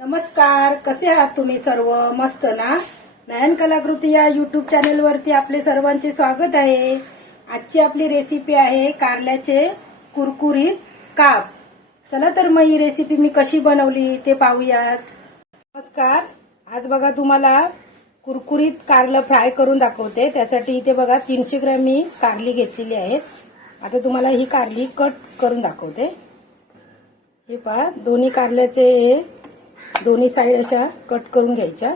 नमस्कार कसे आहात तुम्ही सर्व? मस्त ना? नयन कलाकृती या युट्यूब चॅनेलवरती आपले सर्वांचे स्वागत आहे. आजची आपली रेसिपी आहे कारल्याचे कुरकुरीत काप. चला तर मग ही रेसिपी मी कशी बनवली ते पाहूयात. नमस्कार आज बघा तुम्हाला कुरकुरीत कारलं फ्राय करून दाखवते. त्यासाठी इथे बघा तीनशे ग्रॅम मी कारली घेतलेली आहेत. आता तुम्हाला ही कारली कट करून दाखवते. हे पहा दोन्ही कारल्याचे दोन्ही साईड अशा कट करून घ्यायच्या.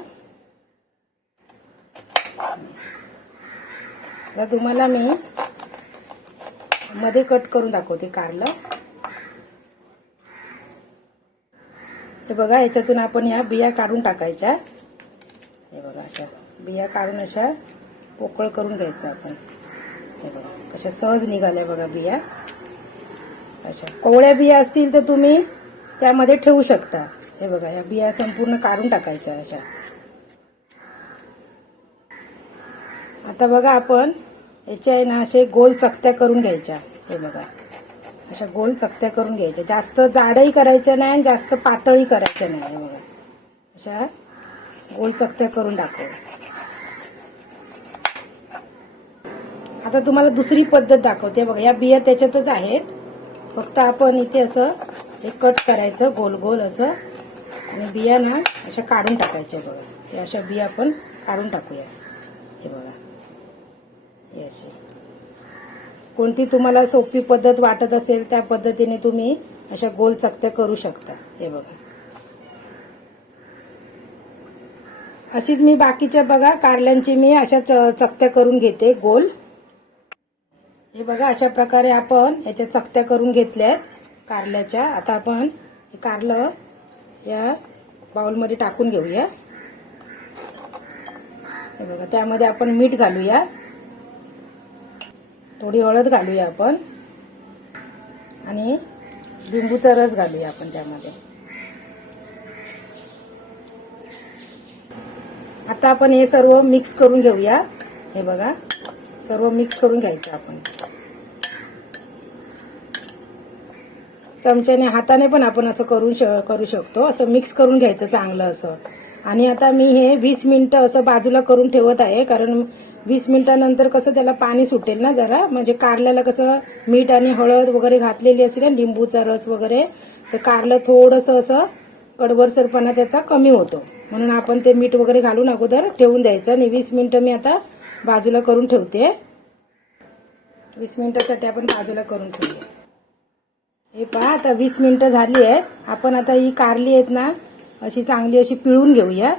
तर तुम्हाला मी मध्ये कट करून दाखवते कारलं. हे बघा याच्यातून आपण या बिया काढून टाकायच्या. हे बघा अशा बिया काढून अशा पोकळ करून घ्यायचं आपण. हे बघा कशा सहज निघाल्या बघा बिया. अशा कोवळ्या बिया असतील तर तुम्ही त्यामध्ये ठेवू शकता. हे बघा या बिया संपूर्ण काढून टाकायच्या अशा. आता बघा आपण याच्या आहे ना असे गोल चकत्या करून घ्यायच्या. हे बघा अशा गोल चकत्या करून घ्यायच्या. जास्त जाडही करायच्या नाही आणि जास्त पातळी करायच्या नाही हे बघा. अशा गोल चकत्या करून दाखव आता तुम्हाला दुसरी पद्धत दाखवते. बघा या बिया त्याच्यातच आहेत. फक्त आपण इथे असं हे कट करायचं गोल गोल असं आणि बिया ना अशा काढून टाकायच्या बघा. हे अशा बिया आपण काढून टाकूया. हे बघा. हे कोणती तुम्हाला सोपी पद्धत वाटत असेल त्या पद्धतीने तुम्ही अशा गोल चकत्या करू शकता. हे बघा. अशीच मी बाकीच्या बघा कारल्यांची मी अशा च- चकत्या करून घेते गोल. हे बघा अशा प्रकारे आपण याच्या चकत्या करून घेतल्या आहेत कारल्याच्या. आता आपण हे कारलं या बाउलमध्ये टाकून घेऊया. हे बघा त्यामध्ये आपण मीठ घालूया. थोडी हळद घालूया आपण. आणि लिंबूचा रस घालूया आपण त्यामध्ये. आता आपण हे सर्व मिक्स करून घेऊया. हे बघा सर्व मिक्स करून घ्यायचं आपण. चमच्याने हाताने पण आपण असं करून श करू शकतो. असं मिक्स करून घ्यायचं चांगलं असं. आणि आता मी हे वीस मिनिटं असं बाजूला करून ठेवत आहे. कारण वीस मिनिटानंतर कसं त्याला पाणी सुटेल ना जरा? म्हणजे कारल्याला कसं मीठ आणि हळद वगैरे घातलेली असेल ना लिंबूचा रस वगैरे तर कारलं थोडंसं असं कडवरसरपणा त्याचा कमी होतो. म्हणून आपण ते मीठ वगैरे घालून अगोदर ठेवून द्यायचं. आणि वीस मिनिटं मी आता बाजूला करून ठेवते. वीस मिनिटासाठी आपण बाजूला करून ठेवूया. हे पहा आता वीस मिनिटं झाली आहेत. आपण आता ही कारली आहेत ना अशी चांगली अशी पिळून घेऊया.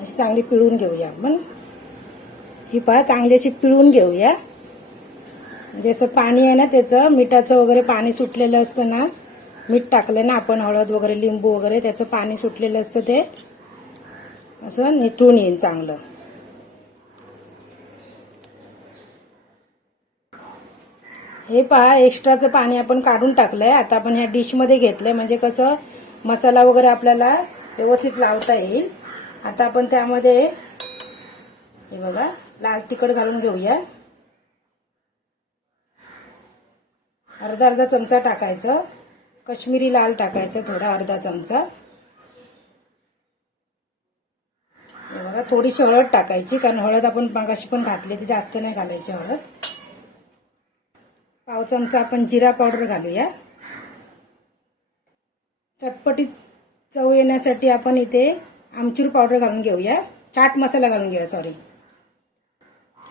अशी चांगली पिळून घेऊया आपण. ही पहा चांगली अशी पिळून घेऊया. म्हणजे असं पाणी आहे ना त्याचं मिठाचं वगैरे पाणी सुटलेलं असतं ना मीठ टाकलं ना आपण हळद वगैरे लिंबू वगैरे त्याचं पाणी सुटलेलं असतं ते. असं निथळून येईल चांगलं. हे पहा एक्स्ट्राचं पाणी आपण काढून टाकलंय. आता आपण ह्या डिशमध्ये घेतलंय. म्हणजे कसं मसाला वगैरे आपल्याला व्यवस्थित लावता येईल. आता आपण त्यामध्ये हे बघा लाल तिखट घालून घेऊया. अर्धा अर्धा चमचा टाकायचं. कश्मीरी लाल टाकायचं थोडा अर्धा चमचा. हे बघा थोडीशी हळद टाकायची कारण हळद आपण मागाशी पण घातली ती जास्त नाही घालायची हळद. पाव चमचा आपण जिरा पावडर घालूया. चटपटीत चव येण्यासाठी आपण इथे आमचूर पावडर घालून घेऊया. चाट मसाला घालून घेऊया सॉरी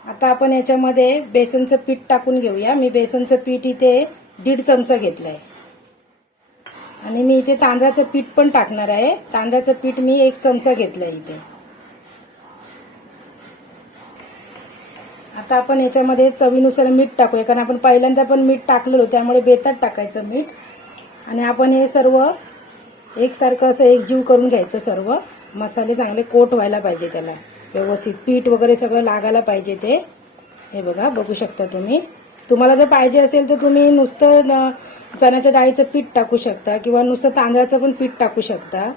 आता आपण याच्यामध्ये बेसनचं पीठ टाकून घेऊया. मी बेसनचं पीठ इथे दीड चमचा घेतलंय. आणि मी इथे तांदळाचं पीठ पण टाकणार आहे. तांदळाचं पीठ मी एक चमचा घेतलंय इथे. आता आपण याच्यामध्ये चवीनुसार मीठ टाकूया कारण आपण पहिल्यांदा पण मीठ टाकलेलो त्यामुळे बेतात टाकायचं मीठ. आणि आपण हे सर्व एकसारखं असं एकजीव करून घ्यायचं सर्व. मसाले चांगले कोट व्हायला पाहिजे त्याला. व्यवस्थित पीठ वगैरे सगळं लागायला पाहिजे ते. हे बघा बघू शकता तुम्ही. तुम्हाला जर पाहिजे असेल तर तुम्ही नुसतं न- चण्याच्या डाळीचं पीठ टाकू शकता किंवा नुसतं तांदळाचं पण पीठ टाकू शकता.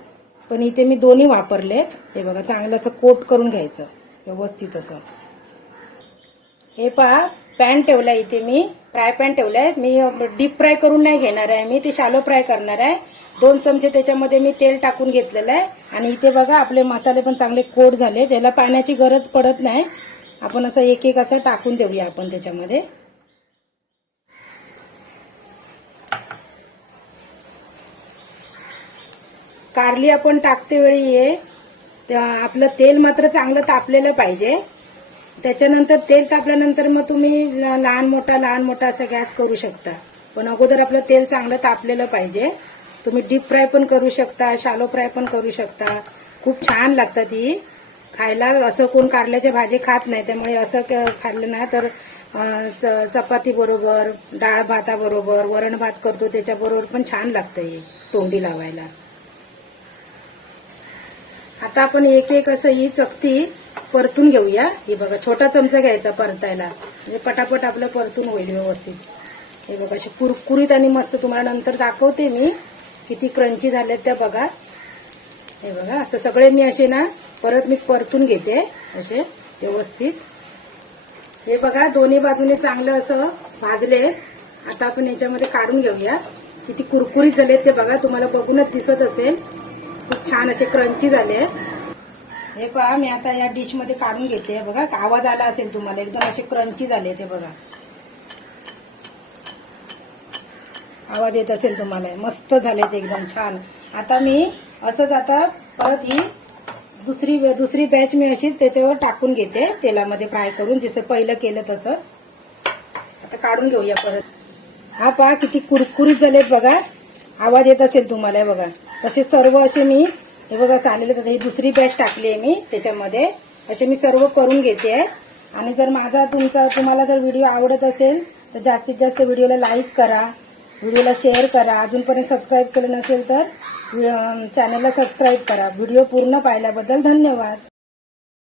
पण इथे मी दोन्ही वापरलेत. हे बघा चांगलं असं कोट करून घ्यायचं. व्यवस्थित असं. हे पहा पॅन ठेवला इथे मी. फ्राय पॅन ठेवलाय. मी डीप फ्राय करून नाही घेणार आहे. मी ते शालो फ्राय करणार आहे. दोन चमचे त्याच्यामध्ये मी तेल टाकून घेतलेलं आहे. आणि इथे बघा आपले मसाले पण चांगले कोट झाले. त्याला पाण्याची गरज पडत नाही. आपण असं एक एक असं टाकून देऊया आपण त्याच्यामध्ये. कारली आपण टाकते वेळी ये आपलं तेल मात्र चांगलं तापलेलं पाहिजे. त्याच्यानंतर तेल तापल्यानंतर मग तुम्ही लहान मोठा लहान मोठा असा गॅस करू शकता. पण अगोदर आपलं तेल चांगलं तापलेलं पाहिजे. तुम्ही डीप फ्राय पण करू शकता शालो फ्राय पण करू शकता. खूप छान लागतं ती खायला असं कोण कारल्याची भाजी खात नाही त्यामुळे असं क- खाल्लं नाही तर च- चपाती बरोबर डाळ भाताबरोबर वरण भात करतो त्याच्याबरोबर पण छान लागतं हे तोंडी लावायला. आता आपण एक एक असं ही चकती परतून घेऊया. हे बघा छोटा चमचा घ्यायचा परतायला. म्हणजे पटापट आपलं परतून होईल व्यवस्थित. हे बघा अशी कुरकुरीत आणि मस्त तुम्हाला नंतर दाखवते मी किती क्रंची झाल्यात त्या बघा. हे बघा असं सगळे मी असे ना परत मी परतून घेते असे व्यवस्थित. हे बघा दोन्ही बाजूने चांगलं असं भाजले. आता आपण याच्यामध्ये काढून घेऊया. किती कुरकुरीत झालेत ते बघा तुम्हाला बघूनच दिसत असेल. खूप छान असे क्रंची झाले. हे पहा मी आता या डिशमध्ये काढून घेते. बघा आवाज आला असेल तुम्हाला. एकदम असे क्रंची झाले ते बघा. आवाज येत असेल तुम्हाला. मस्त झाले ते एकदम छान. आता मी असंच आता परत ही दुसरी दुसरी बॅच मी अशी त्याच्यावर टाकून घेते. तेलामध्ये फ्राय करून जसं पहिलं केलं तसंच. आता काढून घेऊया परत. हा पहा किती कुरकुरीत झालेत बघा. आवाज येत असेल तुम्हाला बघा. तसे सर्व असे मी हे बघा आलेलं तर ही दुसरी बॅच टाकली आहे मी त्याच्यामध्ये. असे मी सर्व करून घेते. आहे आणि जर माझा तुमचा तुम्हाला जर व्हिडिओ आवडत असेल तर जास्तीत जास्त व्हिडिओला लाईक करा. व्हिडिओला शेअर करा. अजूनपर्यंत सबस्क्राईब केलं नसेल तर चॅनलला सबस्क्राईब करा. व्हिडिओ पूर्ण पाहिल्याबद्दल धन्यवाद.